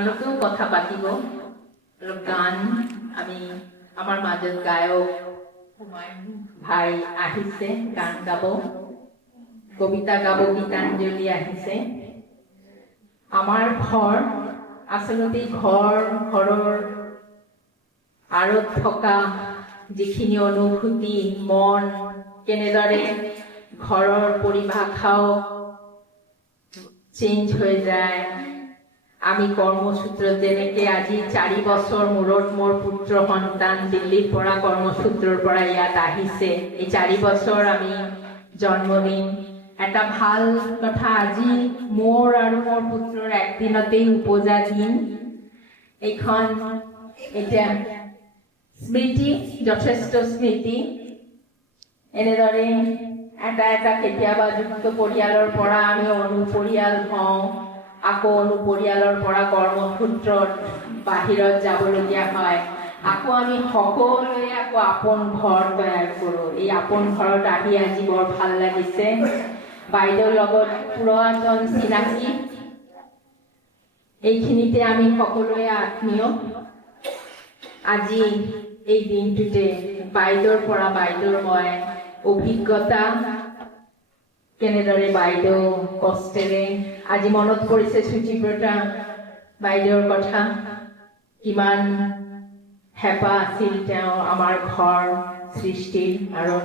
আপোনালোকেও কথা পাতিব, অলপ গান আমি আমাৰ মাজত গায়ক ভাই আহিছে, গান গাব, কবিতা গাব, গীতাঞ্জলি আহিছে। আমাৰ ঘৰ আচলতে ঘৰৰ আঁৰত থকা যিখিনি অনুভূতি, মন কেনেদৰে ঘৰৰ পৰিভাষাও চেঞ্জ হৈ যায়। আমি কৰ্মসূত্ৰত যেনেকে আজি 4 বছৰ মূৰত মোৰ পুত্ৰ সন্তান দিল্লীৰ পৰা কৰ্মসূত্ৰৰ পৰা ইয়াত আহিছে। এই 4 বছৰ আমি জন্মদিন এটা ভাল কথা, আজি মোৰ আৰু মোৰ পুত্ৰৰ একদিনতেই উপজা দিন। এইখন এতিয়া স্মৃতি, যথেষ্ট স্মৃতি। এনেদৰে এটা কেতিয়াবা যুক্ত পৰিয়ালৰ পৰা আমি অনুপৰিয়াল হওঁ, আকৌ অনুপৰিয়ালৰ পৰা কৰ্মসূত্ৰত বাহিৰত যাবলগীয়া হয়, আকৌ আমি সকলোৱে আকৌ আপোন ঘৰ তৈয়াৰ কৰোঁ। এই আপোন ঘৰত আহি আজি বৰ ভাল লাগিছে। বাইদেউৰ লগত পুৰাতন চিনাকি, এইখিনিতে আমি সকলোৱে আত্মীয়। আজি এই দিনটোতে বাইদেউৰ পৰা মই অভিজ্ঞতা, কেনেদৰে বাইদেউ কষ্টেৰে, আজি মনত পৰিছে সুচিপ্ৰতা বাইদেউৰ কথা, কিমান হেঁপাহ আছিল তেওঁ আমাৰ ঘৰ সৃষ্টিৰ। আৰু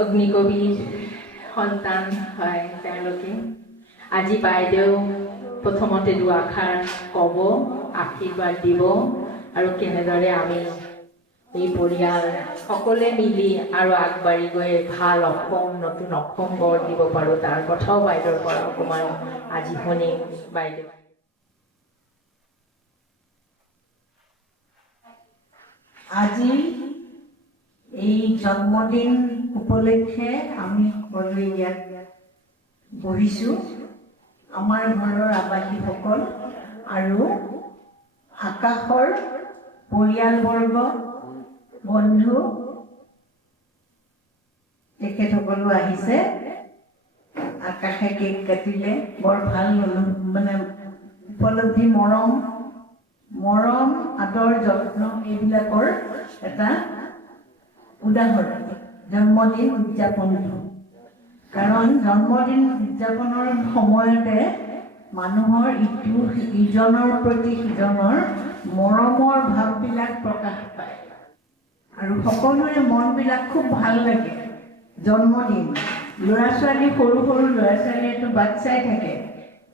অগ্নিকবিৰ সন্তান হয় তেওঁলোকে। আজি বাইদেউ প্ৰথমতে দুআষাৰ ক'ব, আশীৰ্বাদ দিব, আৰু কেনেদৰে আমি এই পৰিয়াল সকলোৱে মিলি আৰু আগবাঢ়ি গৈ ভাল অসম, নতুন অসম গঢ় দিব পাৰোঁ, তাৰ কথাও বাইদেউৰ পৰা অকণমান আজি শুনিম। বাইদেউ আজি এই জন্মদিন উপলক্ষে আমি সকলোৱে ইয়াত বহিছোঁ। আমাৰ ঘৰৰ আবাসীসকল আৰু আকাশৰ পৰিয়ালবৰ্গ, বন্ধু, তেখেতসকলো আহিছে। আকাশে কেক কাটিলে, বৰ ভাল উপলব্ধি, মৰম, আদৰ, যত্ন এইবিলাকৰ এটা উদাহৰণ জন্মদিন উদযাপনটো। কাৰণ জন্মদিন উদযাপনৰ সময়তে মানুহৰ ইজনৰ প্ৰতি সিজনৰ মৰমৰ ভাৱবিলাক প্ৰকাশ পায় আৰু সকলোৰে মনবিলাক খুব ভাল লাগে। জন্মদিন, ল'ৰা ছোৱালী, সৰু ল'ৰা ছোৱালীয়েতো বাট চাই থাকে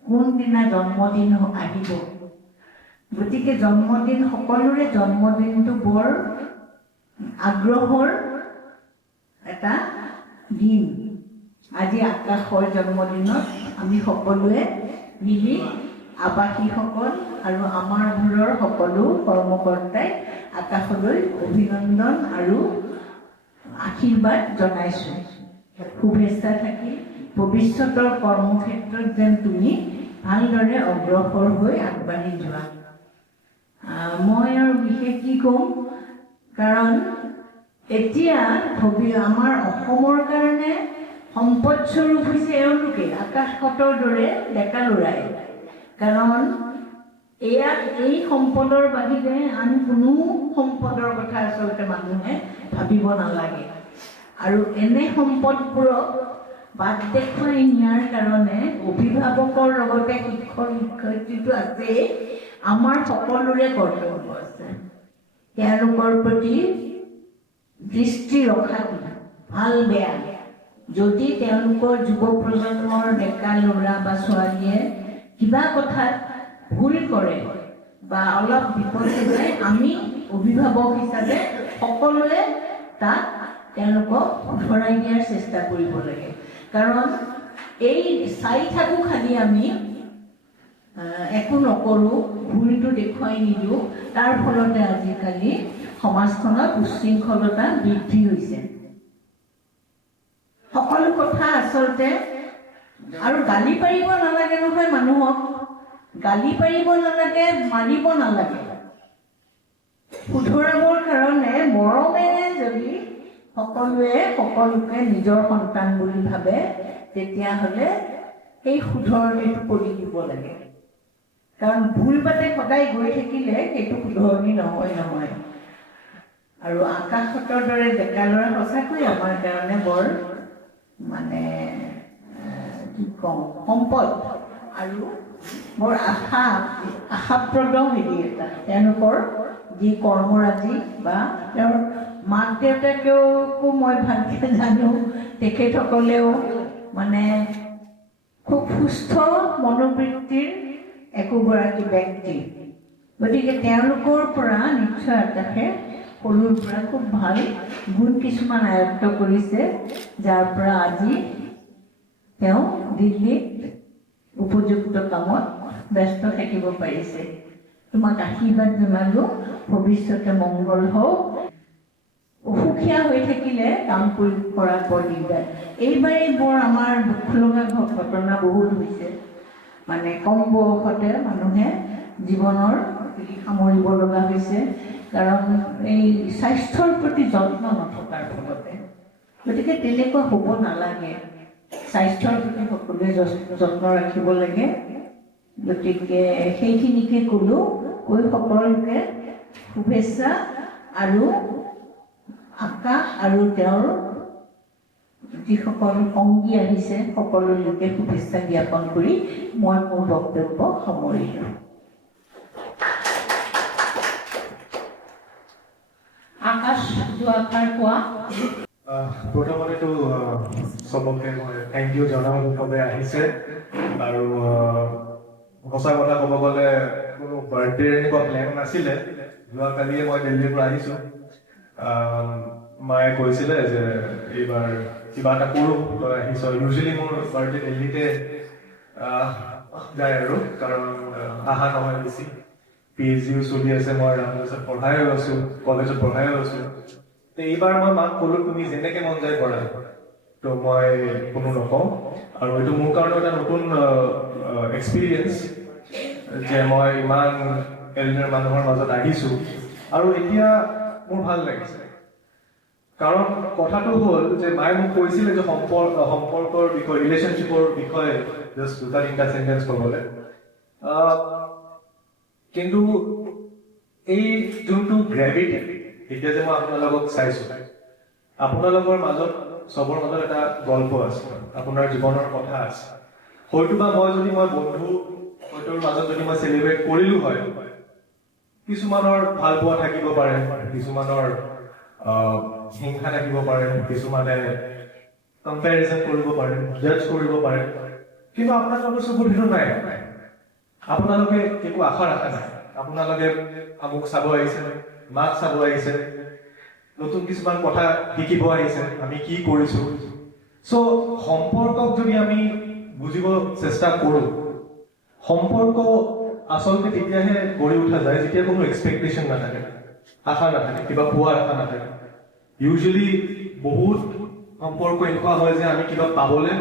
কোনদিনা জন্মদিন আহিব। গতিকে জন্মদিন, সকলোৰে জন্মদিনটো বৰ আগ্ৰহৰ এটা দিন। আজি আকাশৰ জন্মদিনত আমি সকলোৱে মিলি আৱাসীসকল আৰু আমাৰ ঘৰৰ সকলো কৰ্মকৰ্তাই আকাশলৈ অভিনন্দন আৰু আশীৰ্বাদ জনাইছোঁ। শুভেচ্ছা থাকিল, ভৱিষ্যতৰ কৰ্মক্ষেত্ৰত যেন তুমি ভালদৰে অগ্ৰসৰ হৈ আগবাঢ়ি যোৱা। মই আৰু বিশেষ কি ক'ম, কাৰণ এতিয়া আমাৰ অসমৰ কাৰণে সম্পদস্বৰূপ হৈছে এওঁলোকে, আকাশহঁতৰ দৰে ডেকা ল'ৰাই। কাৰণ এই সম্পদৰ বাহিৰে আন কোনো সম্পদৰ কথা আচলতে মানুহে ভাবিব নালাগে। আৰু এনে সম্পদবোৰক বাট দেখুৱাই নিয়াৰ কাৰণে অভিভাৱকৰ লগতে শিক্ষক শিক্ষয়িত্ৰীটো আছেই, আমাৰ সকলোৰে কৰ্তব্য আছে। তেওঁলোকৰ প্ৰতি দৃষ্টি ৰখাটো ভাল বেয়া। যদি তেওঁলোকৰ যুৱ প্ৰজন্মৰ ডেকা ল'ৰা বা ছোৱালীয়ে কিবা কথাত ভুল কৰে বা অলপ বিপদে যায়, আমি অভিভাৱক হিচাপে সকলোৱে তাক তেওঁলোকক শুধৰাই দিয়াৰ চেষ্টা কৰিব লাগে। কাৰণ এই চাই থাকোঁ খালি আমি, একো নকৰোঁ, ভুলটো দেখুৱাই নিদিওঁ, তাৰ ফলতে আজিকালি সমাজখনত উচ্ছৃংখলতা বৃদ্ধি হৈছে। সকলো কথা আচলতে, আৰু গালি পাৰিব নালাগে নহয় মানুহক, গালি পাৰিব নালাগে, মাৰিব নালাগে। শুধৰাবৰ কাৰণে মৰমেৰে যদি সকলোৱে সকলোকে নিজৰ সন্তান বুলি ভাবে, তেতিয়াহ'লে সেই শুধৰণিটো কৰি দিব লাগে। কাৰণ ভুল বাটে সদায় গৈ থাকিলে সেইটো শুধৰণি নহয়। আৰু আকাশতৰ দৰে ডেকা ল'ৰা সঁচাকৈ আমাৰ কাৰণে বৰ মানে কি কওঁ সম্পদ আৰু বৰ আশাপ্ৰদ হেৰি এটা। তেওঁলোকৰ যি কৰ্মৰাজি বা তেওঁৰ মাক দেউতাকেওকো মই ভালকৈ জানো, তেখেতসকলেও মানে খুব সুস্থ মনোবৃত্তিৰ একোগৰাকী ব্যক্তি। গতিকে তেওঁলোকৰ পৰা নিশ্চয় আকাশে সৰুৰ পৰা খুব ভাল গুণ কিছুমান আয়ত্ত কৰিছে, যাৰ পৰা আজি তেওঁ দিল্লীত উপযুক্ত কামত ব্যস্ত থাকিব পাৰিছে। তোমাক আশীৰ্বাদ জনালো, ভৱিষ্যতে মংগল হওক। অসুখীয়া হৈ থাকিলে কাম কৰা বৰ দিগদাৰ। এইবাৰেই বৰ আমাৰ দুখ লগা ঘটনা বহুত হৈছে। মানে কম বয়সতে মানুহে জীৱনৰ সামৰিব লগা হৈছে, কাৰণ এই স্বাস্থ্যৰ প্ৰতি যত্ন নথকাৰ ফলতে। গতিকে তেনেকুৱা হ'ব নালাগে। স্বাস্থ্যৰ প্ৰতি সকলোৱে যত্ন ৰাখিব লাগে। গতিকে সেইখিনিকে ক'লোঁ, কৈ সকলোকে শুভেচ্ছা আৰু আকাশ আৰু তেওঁৰ যিসকল সংগী আহিছে সকলোলৈকে শুভেচ্ছা জ্ঞাপন কৰি মই মোৰ বক্তব্য সামৰিলোঁ। আকাশ দুআষাৰ কোৱা। প্ৰথমতেতো চবকে মই থেংক ইউ জনাওঁ, চবে আহিছে। আৰু সঁচা কথা ক'ব গ'লে কোনো বাৰ্থডে এনেকুৱা প্লেন নাছিলে। যোৱাকালিয়ে মই দিল্লীৰ পৰা আহিছোঁ। মায়ে কৈছিলে যে এইবাৰ কিবা এটা কৰোঁ, তই আহিছ। ইউজুৱেলি মোৰ বাৰ্থডে দিল্লীতে যায় আৰু, কাৰণ অহা নহয় বেছি। PhDও চলি আছে, মই ৰামদাসত পঢ়াইও আছোঁ, কলেজত পঢ়াইও আছোঁ। এইবাৰ মই মাক ক'লো তুমি যেনেকে মন যায় কৰা, তো মই কোনো নকওঁ। আৰু এইটো মোৰ কাৰণে এটা নতুন এক্সপিৰিয়েঞ্চ যে মই ইমান এল্ডাৰ মানুহৰ মাজত আহিছোঁ। আৰু এতিয়া মোৰ ভাল লাগিছে, কাৰণ কথাটো হ'ল যে মায়ে মোক কৈছিলে যে সম্পৰ্কৰ বিষয়ে, ৰিলেশ্যনশ্বিপৰ বিষয়ে জাষ্ট দুটা তিনিটা চেণ্টেঞ্চ ক'বলৈ। কিন্তু এই যোনটো গ্ৰেভিটি, এতিয়া যে মই আপোনালোকক চাইছোঁ, আপোনালোকৰ মাজত চবৰ মাজত এটা গল্প আছে, আপোনাৰ জীৱনৰ কথা আছে। হয়তোবা মই বন্ধু হয়তোৰ মাজত যদি মই চেলিব্ৰেট কৰিলোঁ হয়, কিছুমানৰ ভাল পোৱা থাকিব পাৰে, কিছুমানৰ হিংসা থাকিব পাৰে, কিছুমানে কম্পেৰিজন কৰিব পাৰে, জাজ কৰিব পাৰে। কিন্তু আপোনালোকৰ চকুত সেইটো নাই। আপোনালোকে একো আশা ৰাখা নাই। আপোনালোকে আমুক চাব আহিছে, মাক চাব আহিছে, নতুন কিছুমান কথা শিকিব আহিছে, আমি কি কৰিছোঁ। চ' সম্পৰ্কক যদি আমি বুজিব চেষ্টা কৰোঁ, সম্পৰ্ক আচলতে তেতিয়াহে গঢ়ি উঠা যায় যেতিয়া কোনো এক্সপেক্টেশ্যন নাথাকে, আশা নাথাকে, কিবা পোৱাৰ আশা নাথাকে। ইউজুৱেলি বহুত সম্পৰ্ক এনেকুৱা হয় যে আমি কিবা পাবলৈ,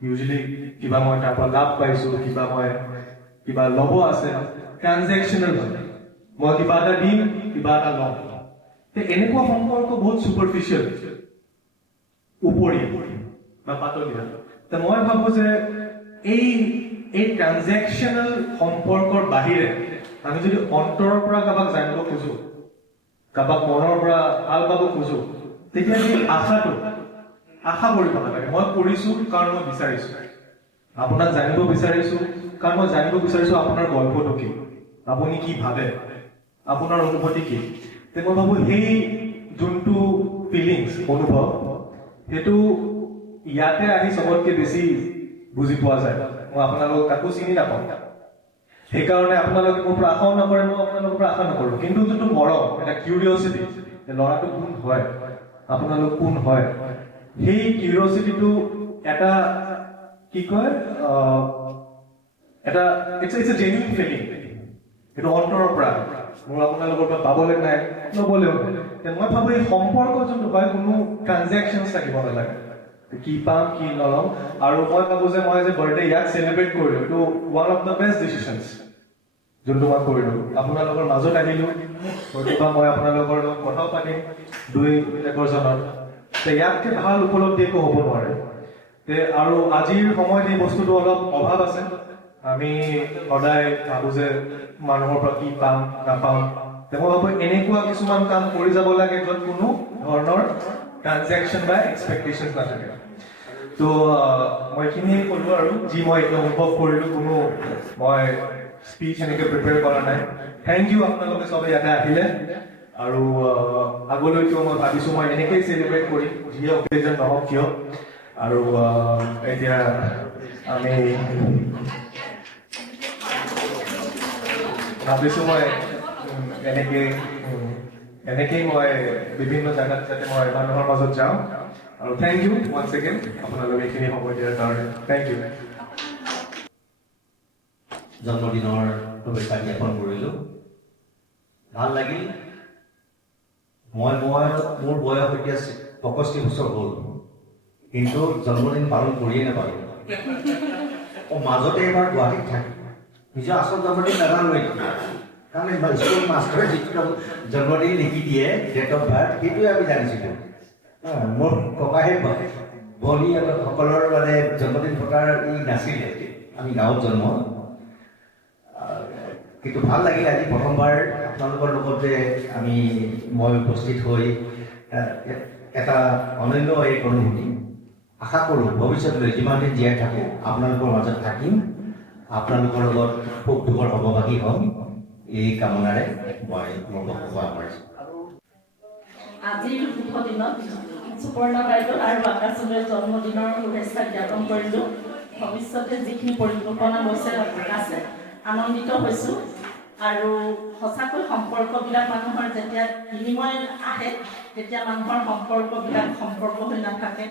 ইউজুৱেলি কিবা মই তাৰ পৰা লাভ পাইছোঁ, কিবা ল'ব আছে, ট্ৰানজেকশ্যনেল হয়। মই কিবা এটা দিম, কিবা এটা ল'ম। এনেকুৱা সম্পৰ্ক বহুত চুপাৰফিচিয়েল, উপৰি বা পাতলীয়া। মই ভাবোঁ যে এই ট্ৰানজেকশ্যনেল সম্পৰ্কৰ বাহিৰে আমি যদি অন্তৰৰ পৰা কাৰোবাক জানিব খোজোঁ, কাৰোবাক মনৰ পৰা ভাল পাব খোজোঁ, তেতিয়া সেই আশা কৰিব নালাগে। মই কৰিছোঁ কাৰণ মই বিচাৰিছোঁ। আপোনাক জানিব বিচাৰিছোঁ কাৰণ মই জানিব বিচাৰিছোঁ আপোনাৰ গল্পটো কি, আপুনি কি ভাবে, আপোনাৰ অনুভূতি কি। মই ভাবোঁ সেই যোনটো ফিলিংছ, অনুভৱ, সেইটো ইয়াতে আহি চবতকৈ বেছি বুজি পোৱা যায়। মই আপোনালোকক কাকো চিনি নাপাওঁ, সেইকাৰণে আপোনালোকে মোৰ পৰা আশাও নকৰে, মই আপোনালোকৰ পৰা আশা নকৰোঁ। কিন্তু যোনটো মৰম, এটা কিউৰিঅচিটি, ল'ৰাটো কোন হয়, আপোনালোক কোন হয়, সেই কিউৰিঅচিটিটো এটা কি কয়, এটা ইটছ এ জেনুইন ফিলিং। সেইটো অন্তৰৰ পৰা, মোৰ আপোনালোকৰ পৰা পাবলৈ নাই, ল'বলৈও নাই। মই ভাবোঁ এই সম্পৰ্ক যোনটো হয়, কোনো ট্ৰানজেকশ্যনছ থাকিব নালাগে, কি পাম কি নল'ম। আৰু মই ভাবোঁ যে মই যে বাৰ্থডে ইয়াত চেলিব্ৰেট কৰিলোঁ, এইটো ওৱান অফ দ্য বেষ্ট ডিচিশ্যনছ যোনটো মই কৰিলোঁ। আপোনালোকৰ মাজত আহিলোঁ, হয়তোবা মই আপোনালোকৰ লগত কথাও পাতিম দুই একৰজনৰ। ইয়াতকৈ ভাল উপলব্ধি একো হ'ব নোৱাৰে। আৰু আজিৰ সময়ত এই বস্তুটো অলপ অভাৱ আছে আমি সদায় ভাবো যে মানুহৰ পৰা কি পাম নাপাম মই ভাবো এনেকুৱা কিছুমান কাম কৰি যাব লাগে য'ত কোনো ধৰণৰ ট্ৰানজেকশ্যন বা এক্সপেক্টেশ্যন নাথাকে তো মই এইখিনিয়ে ক'লো আৰু যি মই এতিয়া অনুভৱ কৰিলোঁ কোনো মই স্পীচ এনেকৈ প্ৰিপেয়াৰ কৰা নাই থেংক ইউ আপোনালোকে চবে ইয়াতে আহিলে আৰু আগলৈকেও মই ভাবিছোঁ মই এনেকৈয়ে চেলিব্ৰেট কৰিম যিয়ে অকেজন নহওক কিয় আৰু এতিয়া আমি ভাবিছোঁ মই এনেকেই মই বিভিন্ন জেগাত যাতে মই মানুহৰ মাজত যাওঁ আৰু থেংক ইউ ওৱান ছেকেণ্ড আপোনালোকে এইখিনি সময় দিয়াৰ কাৰণে থেংক ইউ জন্মদিনৰ শুভেচ্ছা জ্ঞাপন কৰিলোঁ ভাল লাগিল মোৰ বয়স এতিয়া 65 বছৰ হ'ল কিন্তু জন্মদিন পালন কৰিয়ে নাপালোঁ মাজতে এবাৰ গুৱাহাটীত থাকি নিজৰ আচল জন্মদিন নাজানোৱেই কাৰণ স্কুল মাষ্টৰে যিটো জন্মদিন লিখি দিয়ে ডেট অফ বাৰ্থ সেইটোৱে আমি জানিছিলোঁ মোৰ ককাহে ভনী সকলৰ মানে জন্মদিন পতাৰ ই নাছিলে আমি গাঁৱত জন্ম কিন্তু ভাল লাগিল আজি প্ৰথমবাৰ আপোনালোকৰ লগত যে মই উপস্থিত হৈ এটা অনন্য এক অনুভূতি আশা কৰোঁ ভৱিষ্যতলৈ যিমান দিন জীয়াই থাকোঁ আপোনালোকৰ মাজত থাকিম আপোনালোকৰ লগত সুখ দুখৰ সহভাগী হ'ম এই কামনাৰে মই মোৰ বক্তব্য আগবঢ়াইছোঁ আজিৰ শুভ দিনত সুপৰ্ণা বাইদেউ আৰু আকাশলৈ জন্মদিনৰ শুভেচ্ছা জ্ঞাপন কৰিলোঁ ভৱিষ্যতে যিখিনি পৰিকল্পনা লৈছে আছে আনন্দিত হৈছোঁ আৰু সঁচাকৈ সম্পৰ্কবিলাক মানুহৰ যেতিয়া বিনিময় আহে তেতিয়া মানুহৰ সম্পৰ্ক হৈ নাথাকে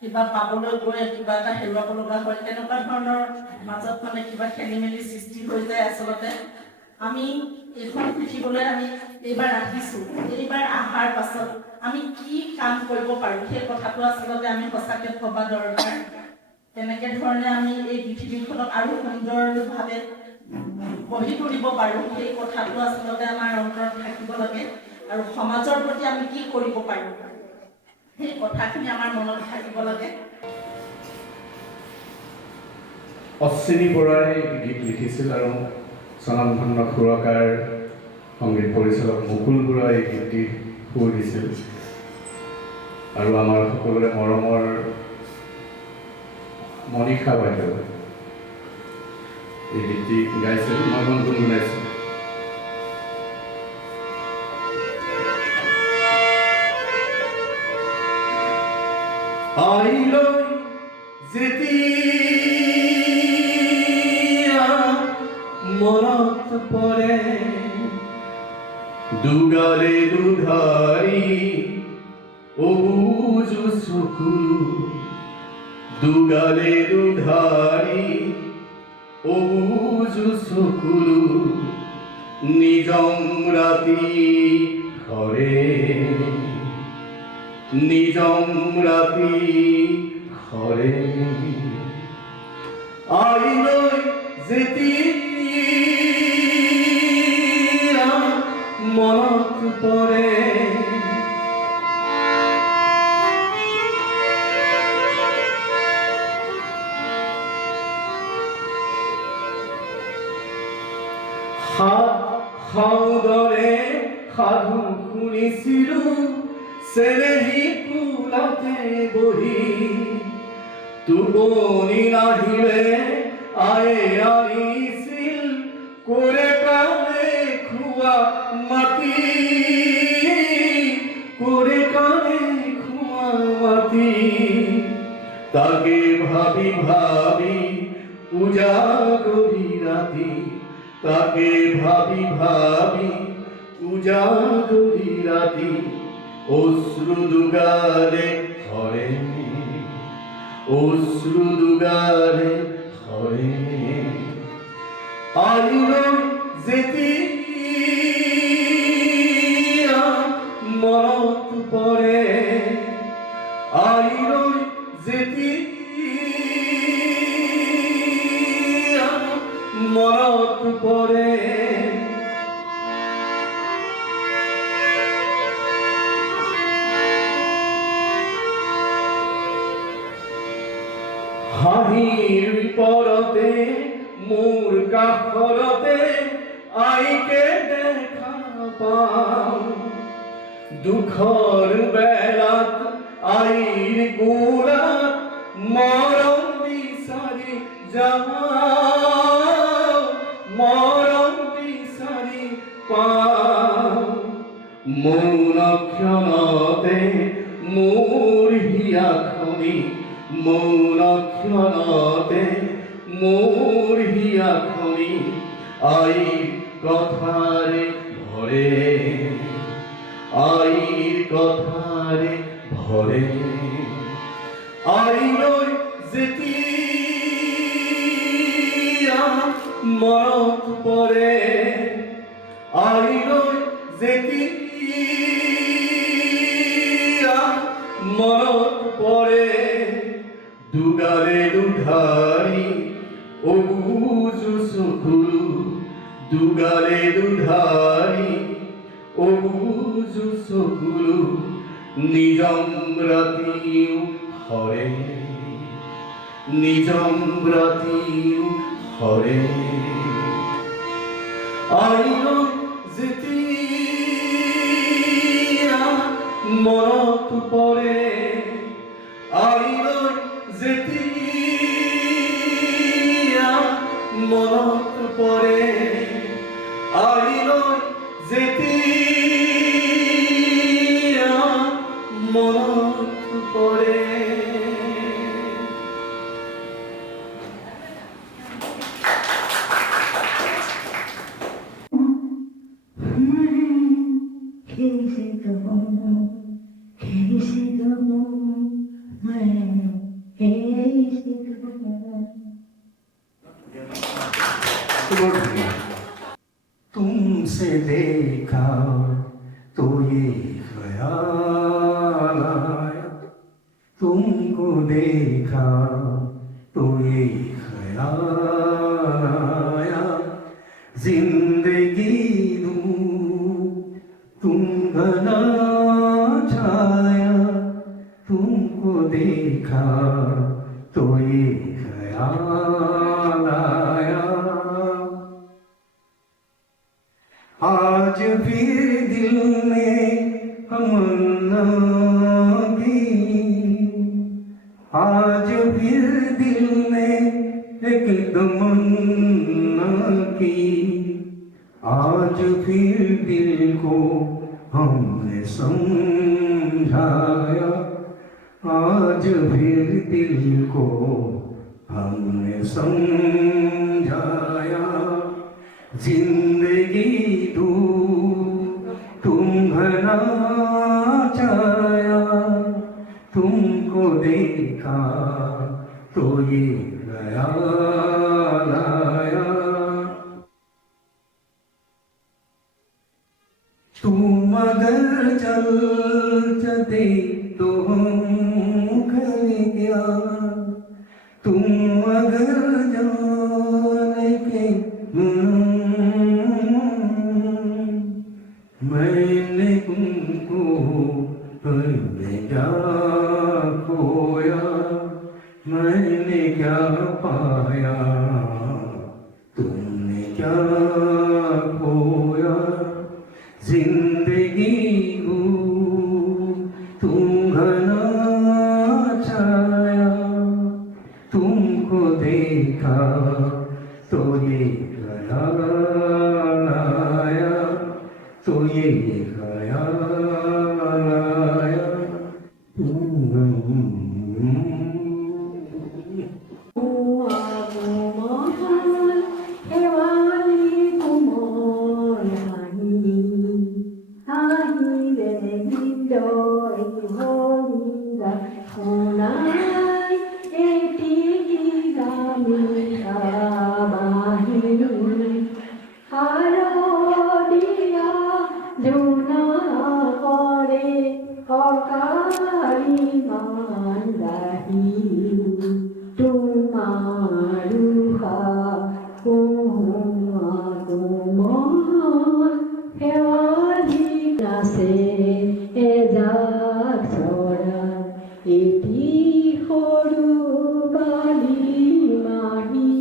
কিবা পাবলৈ গৈ কিবা এটা হেৰুৱাব লগা হয় তেনেকুৱা ধৰণৰ মাজত মানে কিবা খেলি মেলি সৃষ্টি হৈ যায় আচলতে আমি এইখন পৃথিৱীলৈ আমি এইবাৰ আহিছোঁ এইবাৰ অহাৰ পাছত আমি কি কাম কৰিব পাৰোঁ সেই কথাটো আচলতে আমি সঁচাকৈ ভবা দৰকাৰ তেনেকৈ ধৰণে আমি এই পৃথিৱীখনক আৰু সুন্দৰভাৱে গঢ়ি তুলিব পাৰোঁ সেই কথাটো আচলতে আমাৰ অন্তৰত থাকিব লাগে আৰু সমাজৰ প্ৰতি আমি কি কৰিব পাৰোঁ সেই কথাখিনি আমাৰ মনত থাকিব লাগে অশ্বিনী বৰাই গীত লিখিছিল আৰু স্বনামধন্য সুৰকাৰ সংগীত পৰিচালক মুকুল বৰাই এই গীতটি সুৰ দিছিল আৰু আমাৰ সকলোৰে মৰমৰ মনীষা বাইদেউ এই গীতটি গাইছিল মই গুণগুণাইছোঁ আহিলৈ যেতিয়া মনত পৰে দুগালে দুধাৰি অবুজু চকুলো দুগালে দুধাৰি অবুজু চকুলো নিজম ৰাতি হৰে নিজম ৰাতি হৰে আহিলৈ যেতিয়া মনত পৰে সাউদৰে সাধু শুনিছিলোঁ চেনেহী কোলাতে বহি টোপনি নাহিলে আয়ে আনিছিল কৰে কানে খোৱা মাটি কৰে কানে খোৱা মাটি তাকে ভাবি ভাবি উজাগৰি ৰাতি তাকে ভাবি ভাবি উজাগৰি ৰাতি অশ্ৰু দুগাৰে হৰে অশ্ৰু দুগাৰে হৰে আইল যেতিয়া মনত পৰে আইল যেতিয়া মনত পৰে সপনতে মোৰ কাষৰতে আইকে দেখা পাওঁ দুখৰ বেলাত আইৰ গোলাত মৰম বিচাৰি যাওঁ মৰম বিচাৰি পাওঁ মৌন ক্ষণতে মোৰ হিয়াখনি মৌন ক্ষণতে মোৰ হিয়াখনি আইৰ কথাৰে ভৰে আইৰ কথাৰে ভৰে আইলৈ যেতিয়া মনত পৰে আইলৈ যেতিয়া মনত পৰে দুগালে দুধাৰি অবুজু চকুলো দুগালে দুধাৰি অবুজু চকুলো নিজম ৰাতিও হৰে নিজম ৰাতিও হৰে আইলৈ যেতিয়া মনত পৰে আইলৈ যেতিয়া মনত পৰে আইলৈ যেতিয়া মনত পৰে तुमसे देखा तो ये ख्याल आया तुमको देखा तो ये ख्याल आया जिंदगी दूं तुम घना छाया तुमको देखा तो ये ख्याल आया आज फिर दिल में तमन्ना की आज फिर दिल में एक तमन्ना की आज फिर दिल को हमने समझाया आज फिर दिल को हमने समझाया जिंदगी दूं तुम घना छाया तुमको देखा तो ये ख्याल आया तुम अगर चल चले तो हम करें क्या तुम अगर जाने के मैंने तुमको क्या खोया मैंने क्या पाया तुमने क्या खोया जिंदगी को तुम घना छाया तुमको देखा तो ये ख्याल आया तो ये ख्याल आया এটি সৰু বালি মাহী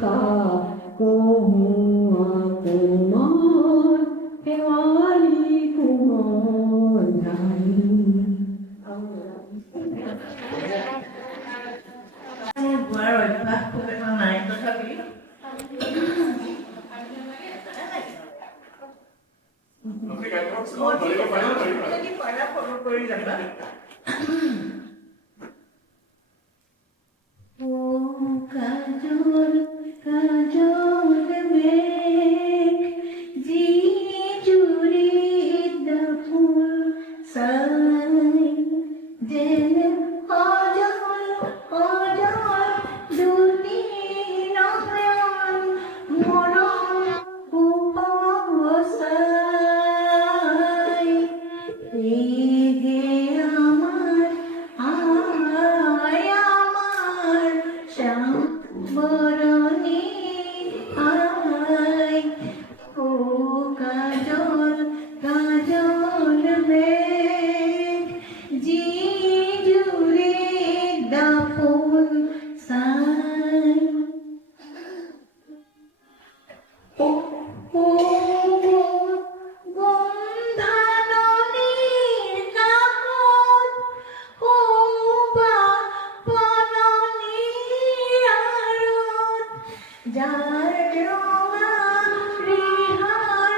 দুষা কহুৱা কোমল শেৱালি কোমল ধানী। মোৰ গোৱাৰ অভ্যাস খুব এটা নাই, তথাপি যদি পাৰা ফলো কৰি যাবা। ও কাজল কাজল মেঘ জি জুড়িত ফুল চাই যেন অজল অজল দুটি নয়ন মৰম উপবচাই। হে আমার আমার শ্যাম বরণী আয় ও কাজল কাজল মেঘ জি জুড়ে দাফন সাই। ও ও গন্ধাননীর কাকত ও বা বননীর আরত যার রঙা রিহার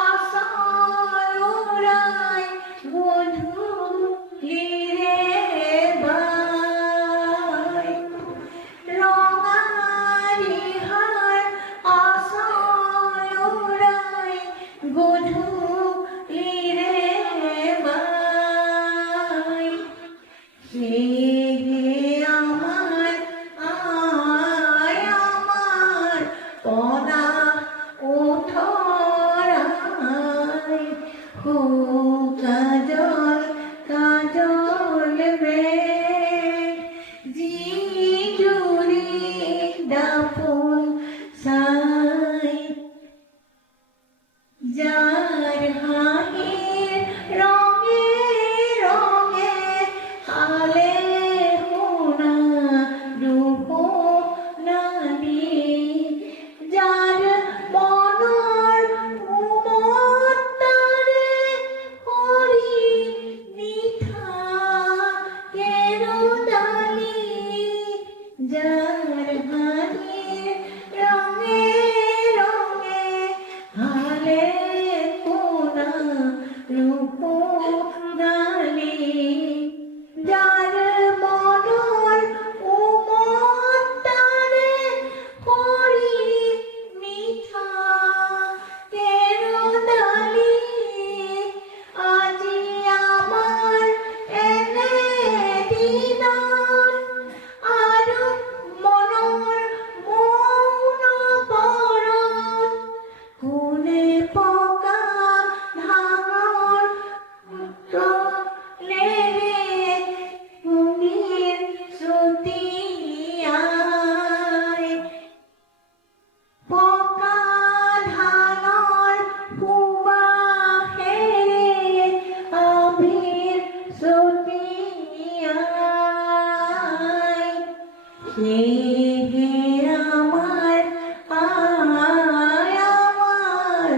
আশার ওরায় গধূলিরে বাই। রঙা রিহার আশার ওরায় গধূলিরে বাই। হে আমার আমার পনা ওঠরাই হো কাজল কাজল মেঘ জি জুড়ি দাপন সাই। যার হাহির রঙে রঙে হালে হোনা রূপ নারী যার মনর উমত্তারে হরি মিঠা কেরোদানি যার হাহির রঙে রঙে হালে কোনা রূপ নালী যার মনর উমত্তারে হরি মিঠা কেরোদানি আজি আমার এনে দিদার আৰু মনৰ মৌন বৰণ কোনে পকা ধাঙৰ পুত্ৰ লেৰে কুমিৰ চুটিয়াই। পকা ধানৰ সুবাসেৰে আবিৰ চুটিয়াই। হে আমার আমার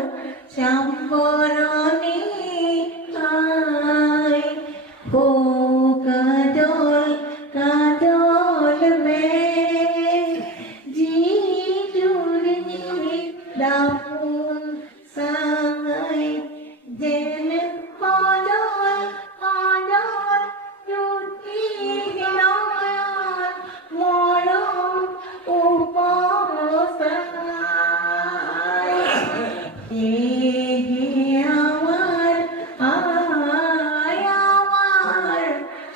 শ্যাম বরণী আয় ও কাজল কাজল মেঘ জি জুড়ি দাপন সাই। যেন অজল অজল দুটি নয়ন মরম উপবচাই। হে আমার আমার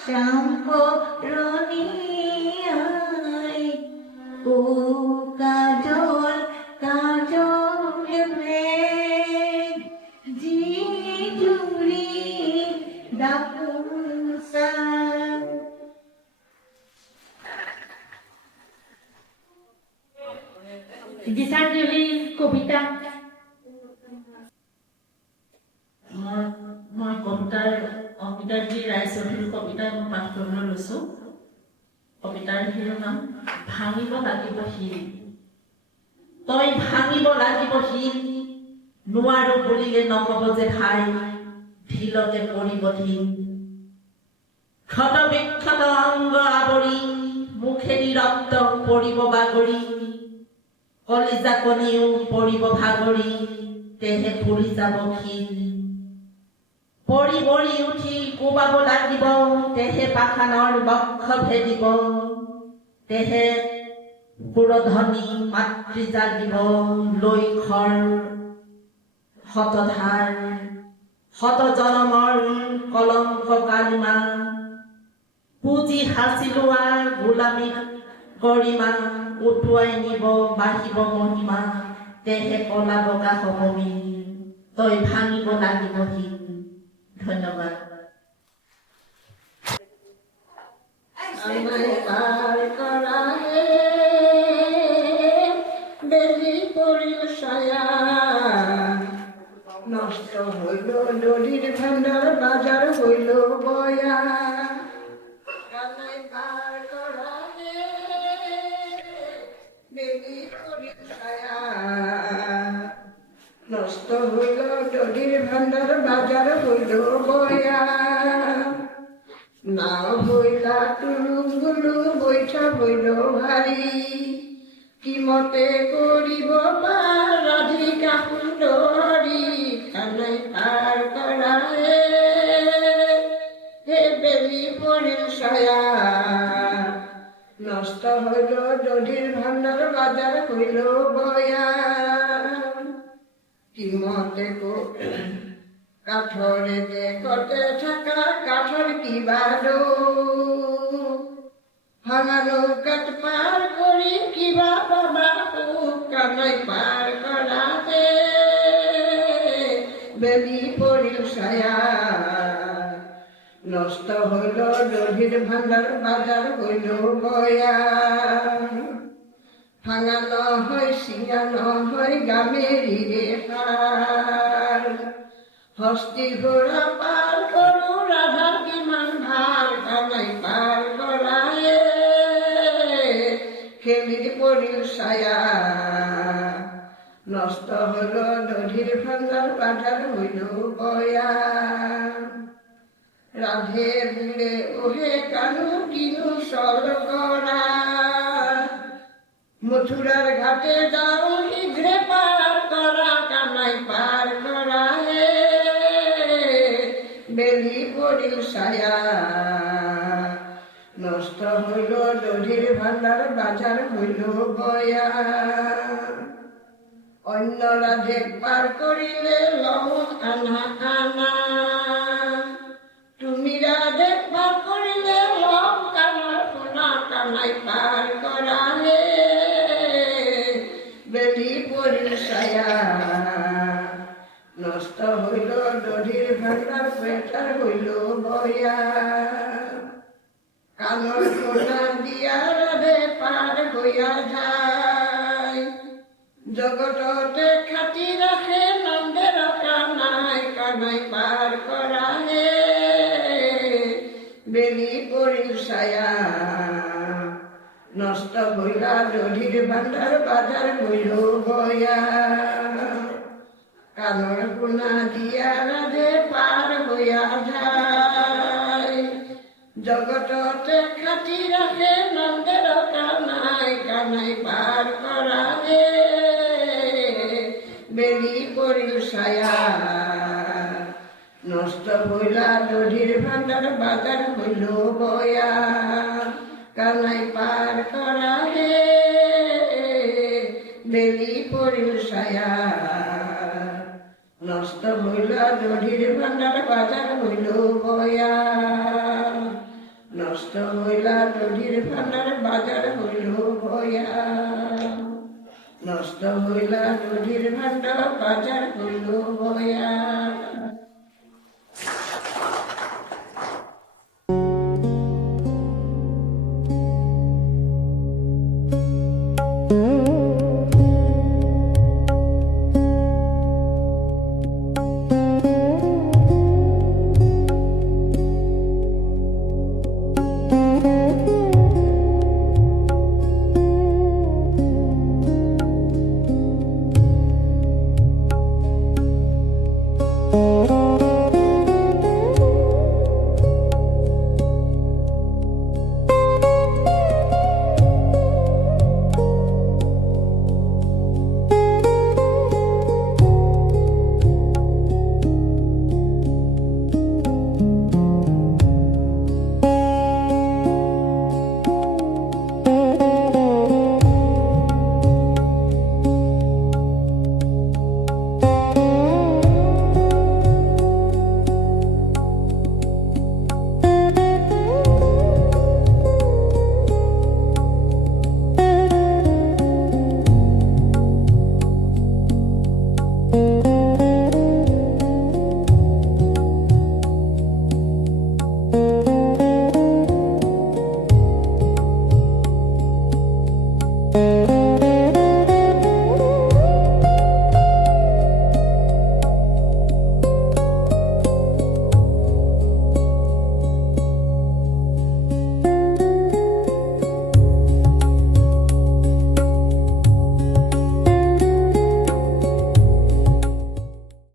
শ্যাম বরণী আয় ও কাজল কাজল মেঘ জি জুড়ি দাপন সাই। গীতাঞ্জলি কবিতা। মই কবিতাৰ অমিতাজী ৰায়চৌধুৰীৰ কবিতা মই পাঠ কৰিবলৈ লৈছোঁ। কবিতাৰ শিৰোনাম ভাঙিব লাগিব শিল। তই ভাঙিব লাগিব শিল, নোৱাৰো বুলিলে নহব যে ভাই, ঢিলতে পৰিব ঢিল। ক্ষত বিক্ষত অংগ আৱৰি, মুখেদি ৰক্ত পৰিব বাগৰি, কলিজা কণীও পৰিব ভাগৰি, তেহে ফুৰি যাব শিল। পৰি বৰি উঠি কোবাব লাগিব, তেহে পাষাণৰ বক্ষ ভেদিব, তেহে পুৰধনী মাতৃ জাগিব, লৈ খৰ শতধাৰ, শত জনমৰ কলংক কালিমা, পুঁজি সাঁচি লোৱা গোলামীৰ গৰিমা, উটুৱাই নিব বাঢ়িব মহিমা, তেহে কলা বগা সমমি, তই ভাঙিব লাগিব শিল। ধন্যবাদ। আমায় পার করা হে বেলি পড়িল ছায়া, নষ্ট হইল ডলির ভান্ডার, বাজার হইল বয়া। আমায় পার করা হে বেলি পড়িল ছায়া, নষ্ট হইল ডলির ভান্ডার, বাজার হইল বয়া। না হইলা টুলুগুলু বৈঠা হইল ভারী, কি মতে করিব পার রাধিকা সুন্দরী। কানাই পার করা হে বেলি পড়িল ছায়া, নষ্ট হইল দধির ভান্ডার, বাজার হইল বয়া। কি মতে কাঠরে দেখতে থাকা কাঠর কিবা ভাঙানো কাঠ পার করি কিবা বাবা কানাই পার করাতে বেলি পড়িল ছায়া, নষ্ট হইল দধির ভান্ডার, বাজার হইল বয়া। ভাঙানো হয় সিঙানো হয় গামেরি রে পার, হস্তি ঘোড়া পার করু রাধার কিমান ভার। কানাই পার করায় খেলির পড়িল ছায়া, নষ্ট হইল দধির ভান্ডার, বাজার হইল বয়া। রাধে বুড়ে ওহে কানু কিনু সল করা, মথুরার ঘাটে যাও শীঘ্রে পার করা। কানাই পার করা হে বেলি পড়িল ছায়া, নষ্ট হইল দধির ভান্ডার, বাজার হইল বয়া। অন্য রাধে পার করিলে লম আনা আনা, তুমি রাধে পার করিলে লম কানার সোনা। কানাই পার করা হে বেলি পড়িল ছায়া, নষ্ট হইল দধির ভান্ডার, পেটার হইল বয়া। কানর সোনা দিয়া রাধে পার হইয়া যায়, জগততে খাতি রাখে নন্দের কানাই। কানাই পার করা হে বেলি পড়িল ছায়া, নষ্ট হইলা দধির ভান্ডার, বাজার হইল বয়া। কানর কোনা দিয়া রাধে পার হইয়া যায়, জগততে খাতি রাখে নন্দের কানাই। কানাই পার করা হে বেলি পড়িল ছায়া, নষ্ট হইলা দধির ভান্ডার, বাজার হইল বয়া। কানাই পার করা হে বেলি পড়িল ছায়া, নষ্ট হইলা দধির ভান্ডার, বাজার হইল বয়া। নষ্ট হইলা দধির ভান্ডার, বাজার হইল বয়া। নষ্ট হইলা দধির ভান্ডার, বাজার হইল বয়া।